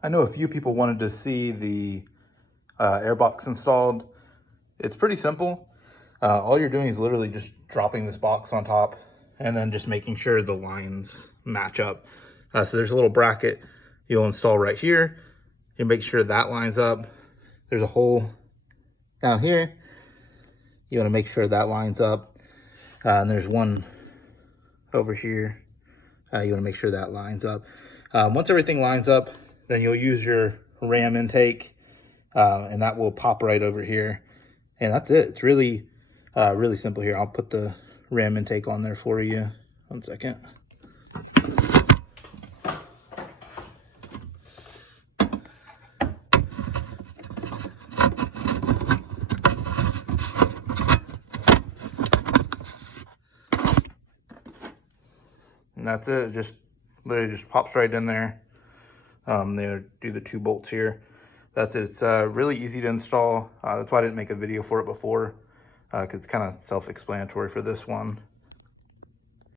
I know a few people wanted to see the airbox installed. It's pretty simple. All you're doing is literally just dropping this box on top and then just making sure the lines match up. So there's a little bracket you'll install right here. You make sure that lines up. There's a hole down here. You want to make sure that lines up. And there's one over here. You want to make sure that lines up. Once everything lines up, then you'll use your ram intake, and that will pop right over here. And that's it. It's really, really simple here. I'll put the ram intake on there for you. 1 second. And that's it. It just literally just pops right in there. They do the 2 bolts here. That's it. It's really easy to install. That's why I didn't make a video for it before, because it's kind of self-explanatory for this one.